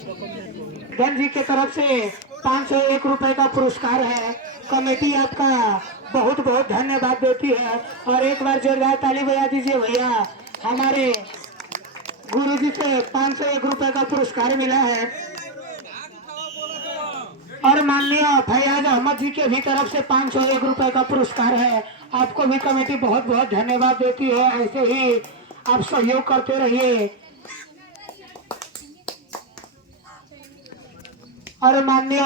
गंज जी की तरफ से 501 रुपए का पुरस्कार है। कमेटी आपका बहुत बहुत धन्यवाद देती है। और एक बार जोरदार ताली बजा दीजिए भैया। हमारे गुरुजी से 501 रुपए का पुरस्कार मिला है। और माननीय फैयाज अहमद जी के भी तरफ से 501 रुपए का पुरस्कार है। आपको भी कमेटी बहुत बहुत धन्यवाद देती है। ऐसे ही आप सहयोग करते रहिए। और माननीय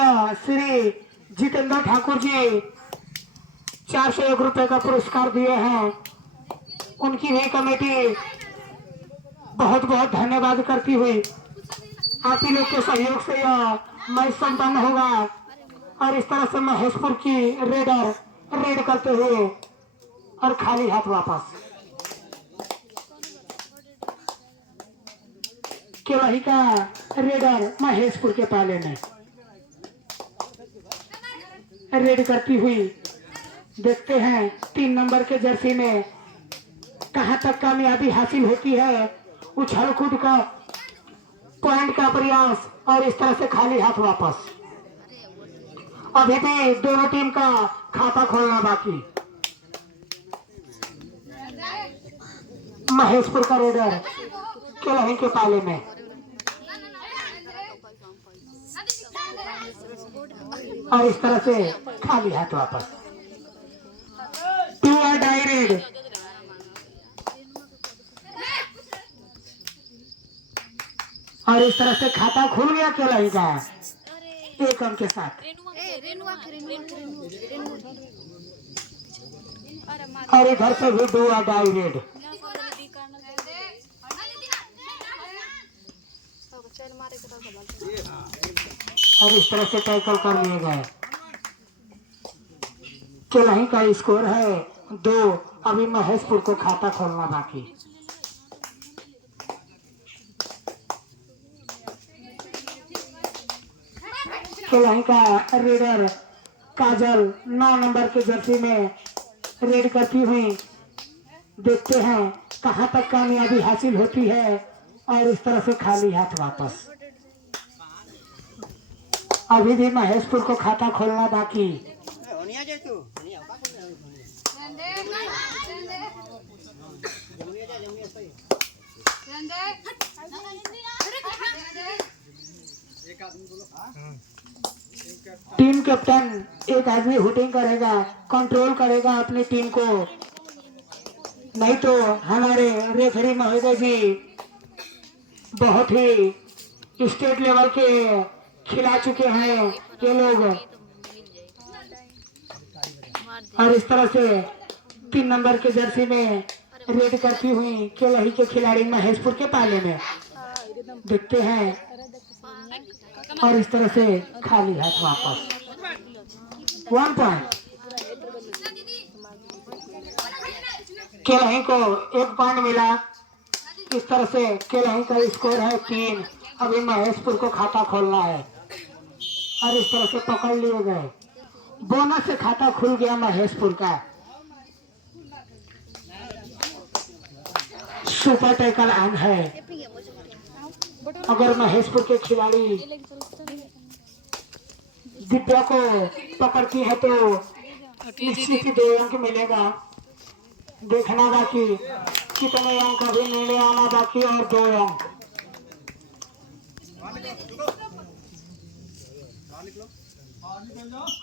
श्री जितेंद्र ठाकुर जी 401 रुपए का पुरस्कार दिए हैं। उनकी भी कमेटी बहुत बहुत धन्यवाद करती हुई आप ही लोग के सहयोग से यह मैच संपन्न होगा। और इस तरह से महेशपुर की रेड करते हुए और खाली हाथ वापस केवही का रेडर महेशपुर के पाले में रेड करती हुई देखते हैं 3 नंबर के जर्सी में कहां तक कामयाबी हासिल होती है। उछल कूद का पॉइंट का प्रयास और इस तरह से खाली हाथ वापस। अभी भी दोनों टीम का खाता खोलना बाकी। महेशपुर का रेडर केलही के पाले में और इस तरह से खाली हाथ वापस। 2 और डाई रेड। और इस तरह से खाता खुल गया केलही का 1 अंक के साथ। और इधर से भी 2 और डाई रेड। और इस तरह से टैकल कर लिए गए। केलही का स्कोर है 2। अभी महेशपुर को खाता खोलना बाकी। केलही का रेडर काजल 9 नंबर के जर्सी में रेड करती हुई देखते हैं कहां तक कामयाबी हासिल होती है। और इस तरह से खाली हाथ वापस। अभी भी महेशपुर को खाता खोलना बाकी। टीम कैप्टन एक आदमी हुटिंग करेगा, कंट्रोल करेगा अपनी टीम को। नहीं तो हमारे रेफरी महोदय जी बहुत ही स्टेट लेवल के खिला चुके हैं ये लोग। और इस तरह से 3 नंबर के जर्सी में रेड करती हुई केलही के खिलाड़ी महेशपुर के पाले में देखते हैं। और इस तरह से खाली हाथ वापस। 1 पॉइंट केलही को 1 पॉइंट मिला। इस तरह से केलही का स्कोर है 3। अभी महेशपुर को खाता खोलना है। और इस तरह से पकड़ लिए गए। बोनस से खाता खुल गया महेशपुर का। सुपर टैकल ऑन है। अगर महेशपुर के खिलाड़ी दिव्या को पकड़ती है तो निश्चित ही 2 अंक मिलेगा। देखना बाकी कितने अंक अभी मिलने आना बाकी और 2 अंक।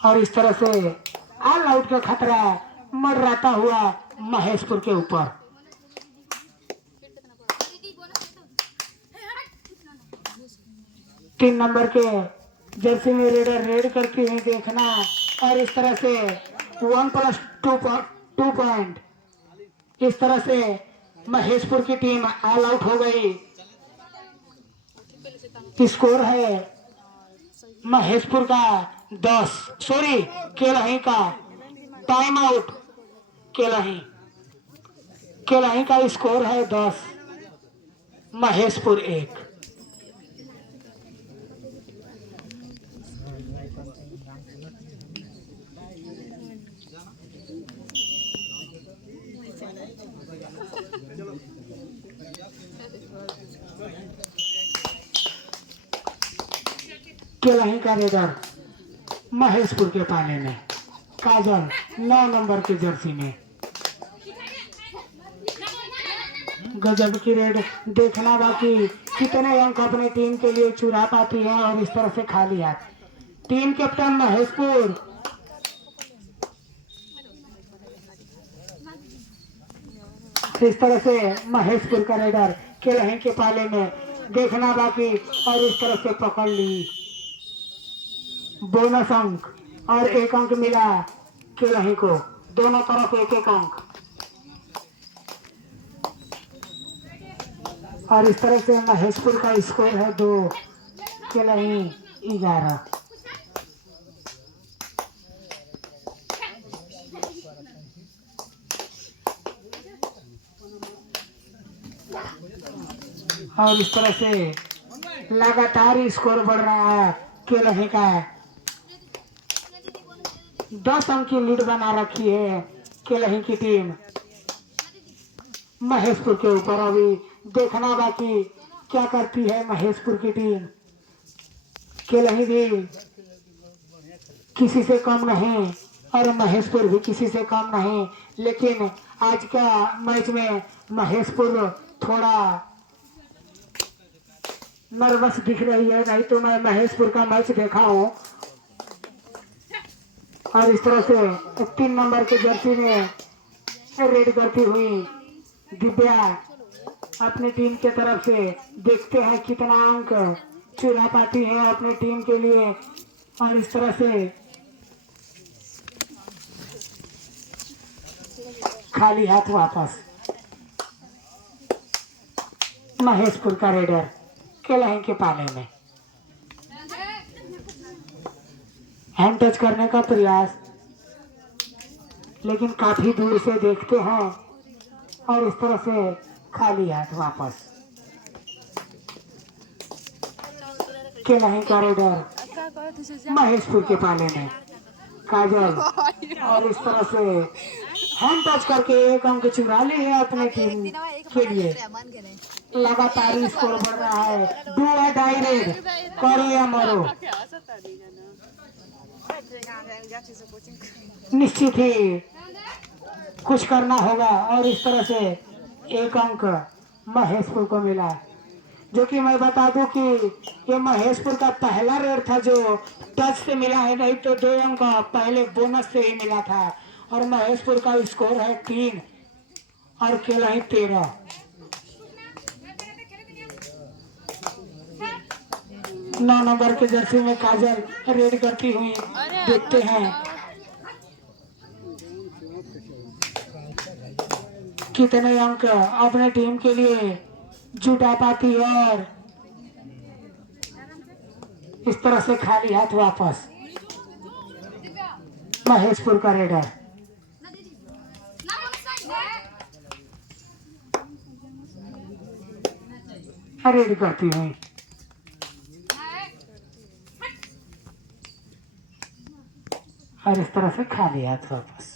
और इस तरह से ऑल आउट का खतरा मंडराता हुआ महेशपुर के ऊपर। 3 नंबर के जर्सी में रेडर रेड करती हुई देखना। और इस तरह से 1+2 पॉइंट। इस तरह से महेशपुर की टीम ऑल आउट हो गई। स्कोर है महेशपुर का 10, सॉरी केलही का। टाइम आउट केलही का स्कोर है 10, महेशपुर 1। केलही का रेडर महेशपुर के पाले में काजल 9 नंबर की जर्सी में। गजब की रेड, देखना बाकी कितने अंक अपनी टीम के लिए चुरा पाती है और इस तरह से खाली हाथ। टीम कैप्टन महेशपुर इस तरह से महेशपुर का रेडर केलही के पाले में, देखना बाकी और इस तरह से पकड़ ली। बोनस अंक और 1 अंक मिला केलही को, दोनों तरफ 1-1 अंक। और इस तरह से महेशपुर का स्कोर है 2, केलही 11। और इस तरह से लगातार स्कोर बढ़ रहा है केलही का। 10 अंक की लीड बना रखी है केलही की टीम महेशपुर के ऊपर। अभी देखना बाकी क्या करती है महेशपुर की टीम। केलही भी किसी से कम नहीं और महेशपुर भी किसी से कम नहीं, लेकिन आज का मैच में महेशपुर थोड़ा नर्वस दिख रही है। नहीं तो मैं महेशपुर का मैच देखा हूँ। और इस तरह से 3 नंबर के जर्सी में रेड करती हुई दिव्या अपनी टीम के तरफ से, देखते हैं कितना अंक चुरा पाती है अपनी टीम के लिए। और इस तरह से खाली हाथ वापस महेशपुर का रेडर केलही के पाले में। हैंड टच करने का प्रयास, लेकिन काफी दूर से देखते हैं और इस तरह से खाली हाथ वापस केलही का रेडर महेशपुर के पाले में काजल। और इस तरह से हैंड टच करके 1 अंक चुरा ली है अपने टीम के लिए। लगातार स्कोर बढ़ रहा है, डू और डाई रेड, करो या मरो। निश्चित ही कुछ करना होगा। और इस तरह से 1 अंक महेशपुर को मिला, जो कि मैं बता दूं कि ये महेशपुर का पहला रेड था जो टच से मिला है, नहीं तो 2 अंक पहले बोनस से ही मिला था। और महेशपुर का स्कोर है 3 और केलही 13। नौ नंबर के जर्सी में काजल रेड करती हुई, देखते हैं कितने अंक अपने टीम के लिए जुटा पाती है। और इस तरह से खाली हाथ वापस महेशपुर का रेडर रेड करती हुई। और इस तरह से खाली हाथ वापस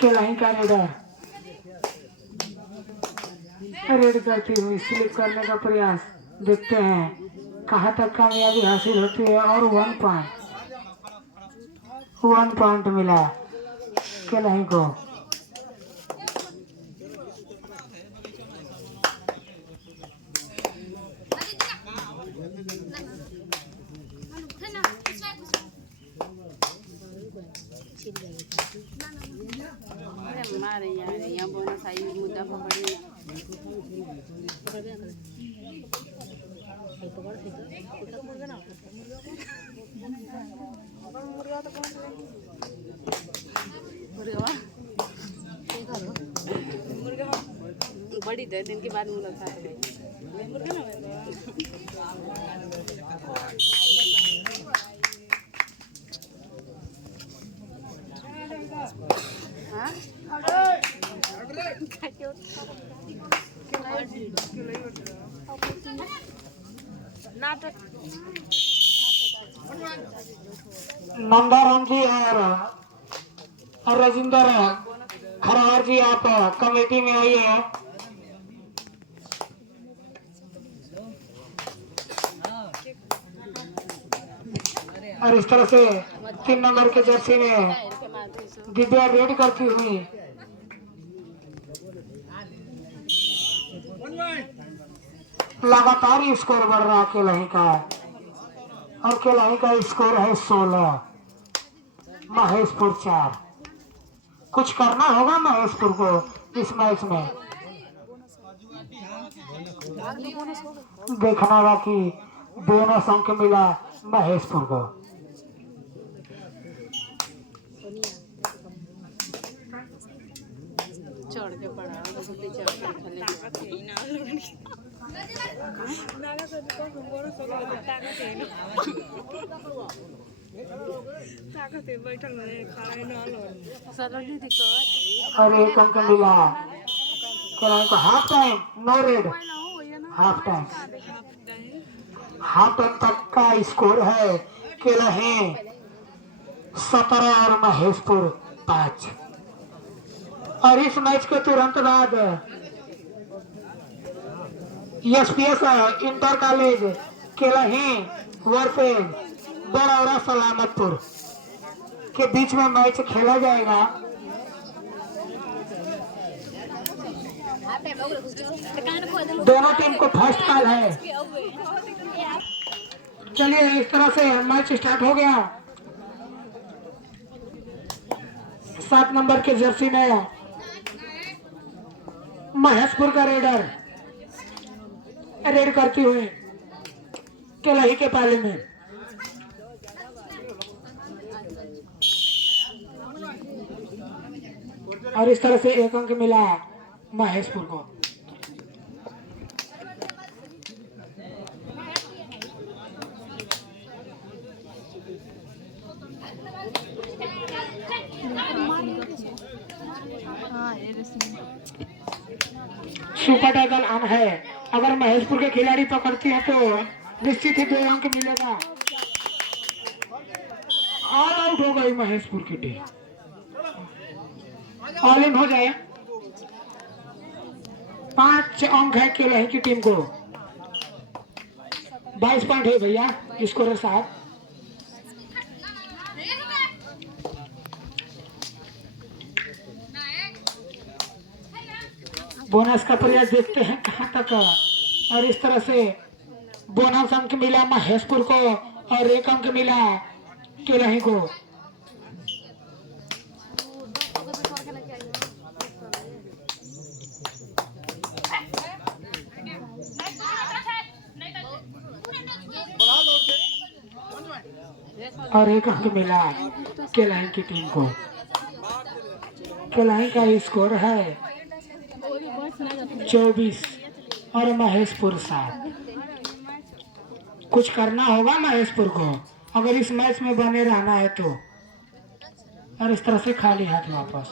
केलही का रेडर रेड करती हुई स्लिप करने का प्रयास, देखते हैं कहां तक कामयाबी हासिल होती है। और 1 पॉइंट मिला केलही को। मारे यार यहाँ बोनस आई मुद्दा पकड़े मुर्गा बड़ी 10 दिन के बाद मुर्गा था मुर्गा ना हाँ नंदाराम जी और राजेंद्र खरवार जी, आप कमेटी में आइए। और इस तरह से 3 नंबर के जर्सी में दिव्या रेड करती हुई लगातार स्कोर बढ़ रहा केलाही का, और केलाही का स्कोर है 16, महेशपुर 4। कुछ करना होगा महेशपुर को इस मैच में। देखना होगा कि बोनस अंक मिला महेशपुर को। चढ़ के पड़ा और 1 अंक मिला केलाही को। Half time, no raid. Half time तक का स्कोर है केलाही 17 और महेशपुर 5। और इस मैच के तुरंत बाद SPS inter college Kelahi versus Badaura Salamatpur के बीच में मैच खेला जाएगा। दोनों टीम को फर्स्ट कॉल है। चलिए इस तरह से मैच स्टार्ट हो गया। 7 नंबर के जर्सी में महेशपुर का रेडर रेड करती हुई केलाही के पाले में। और इस तरह से 1 अंक मिला महेशपुर को। सुपर टाइगल ऑन है। अगर महेशपुर के खिलाड़ी पकड़ती है तो निश्चित ही 2 अंक मिलेगा। ऑल आउट हो गई महेशपुर की टीम। ऑल इन हो जाए। 5 अंक है केलाही की टीम को। 22 पॉइंट है भैया स्कोरर साहब। बोनस का प्रयास देखते हैं कहां तक। और इस तरह से बोनस अंक मिला महेशपुर को और 1 अंक मिला केलाही को। और 1 अंक मिला केलाही की टीम को। केलाही का स्कोर है 24 और महेशपुर 7। कुछ करना होगा महेशपुर को अगर इस मैच में बने रहना है तो। और इस तरह से खाली हाथ वापस।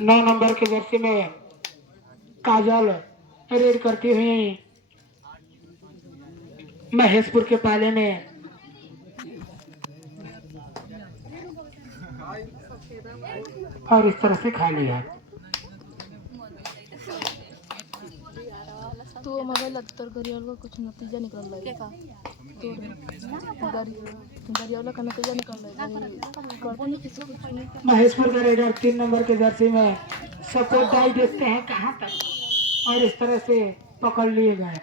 नौ नंबर के जर्सी में काजल रेड करती हुई महेशपुर के पाले में। और इस तरह से खाली है। तो मोबाइल तर गरियाल कुछ नतीजा निकल रहा है का गरियाल का नतीजा निकल रहा है। महेशपुर का रेडर 3 नंबर के जर्सी में सपोर्ट डाई देखते हैं कहां तक। और इस तरह से पकड़ लिए गए।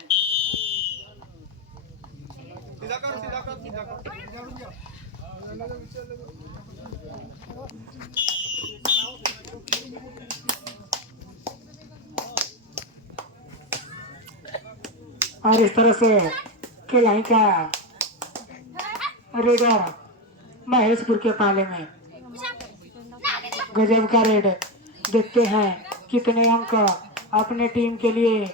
और इस तरह से केलाही का रेडर महेशपुर के पाले में। गजब का रेड देखते हैं कितने अंक अपने टीम के लिए।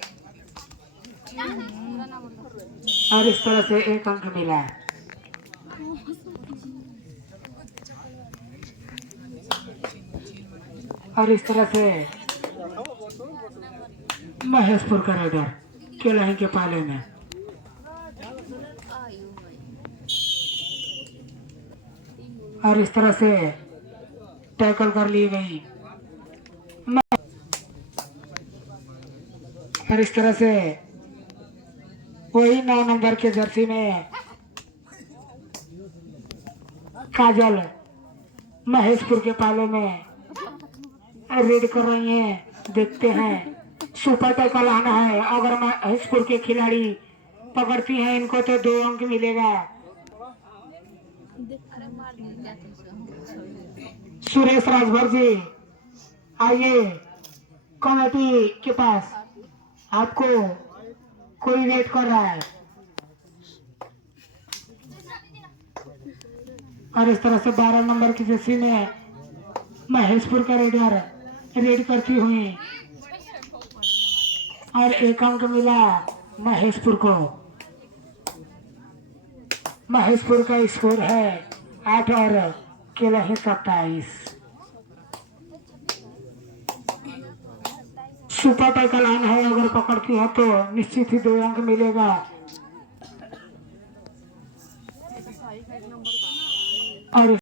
और इस तरह से 1 अंक मिला। और इस तरह से महेशपुर का रेडर केलाही के पाले में। और इस तरह से टैकल कर ली गई। और इस तरह से वही 9 नंबर के जर्सी में काजल महेशपुर के पाले में रेड कर रही हैं। देखते हैं सुपर टैकल आना है। अगर महेशपुर के खिलाड़ी पकड़ती हैं इनको तो 2 अंक मिलेगा। सुरेश राजभर जी आइए कमेटी के पास, आपको कोई वेट कर रहा है। और इस तरह से 12 नंबर की जर्सी में महेशपुर का रेडर रेड करती हुई और 1 अंक मिला महेशपुर को। महेशपुर का स्कोर है 8 और केला है 27। सुपर टैकल आन है, अगर पकड़ती है तो निश्चित ही 2 अंक मिलेगा। और